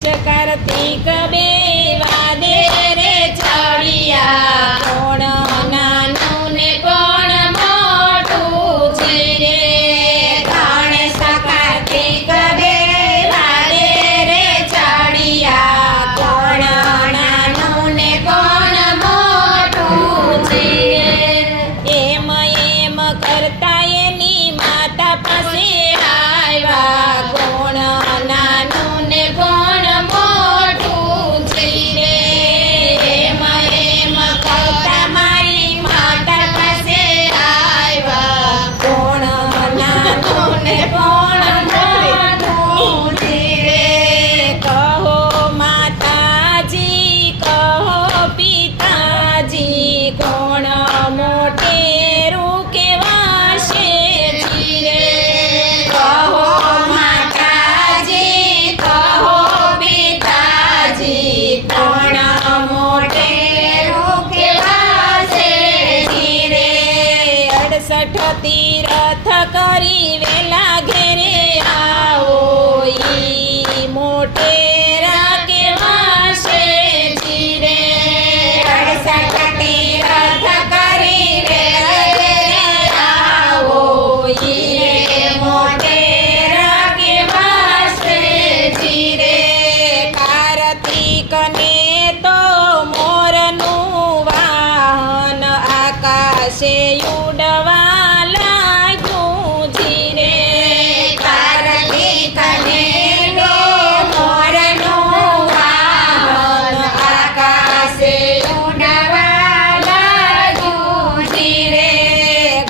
કાર્તિક બેવાદે રે ચડિયા કોણ નાનું ને કોણ મોટું છે રે ગણેશ કાર્તિક બેવાદે રે ચડિયા કોણ નાનું ને કોણ મોટું છે એમ એમ કરતા એની માતા પાસે આવ્યા કોણ નાનું ને કોણ મોટું છે રે એમ એમ કરતા મારી માતા પાસે આવ્યા કોણ નાનું ને કોણ મોટું છે રે કહો માતાજી કહો પિતાજી કોણ મોટેરું કેવાશે રે કહો માતાજી કહો પિતાજી કોણ મોટેરું કેવાશે રે 68 તીરથ કરી વેલા ઘેરે આવો ઈ મોટેરા કેવાશે રે 68 તીરથ કરી વેલા ઘેરે આવો ઈ રે મોટેરા કેવાશે રે કાર્તિકને તો મોરનું વાહન આકાશે ઉડવા લાગ્યું રે કાર્તિકને તો મોરનું વાહન આકાશે ઉડવા લાગ્યું રે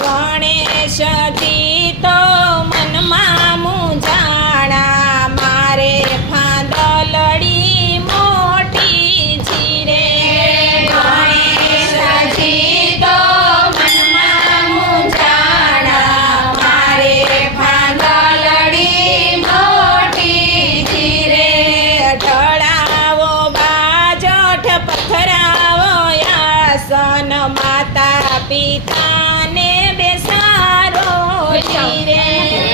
ગણેશજી તો મનમાં મૂંઝાણા મારે ફાંદલડી મોટી રે ગણેશજી તો મનમાં મૂંઝાણા મારે ફાંદલડી મોટી રે ઢળાવો બાજોઠ પથરાવો આસન માતા પિતાને બેસારો રે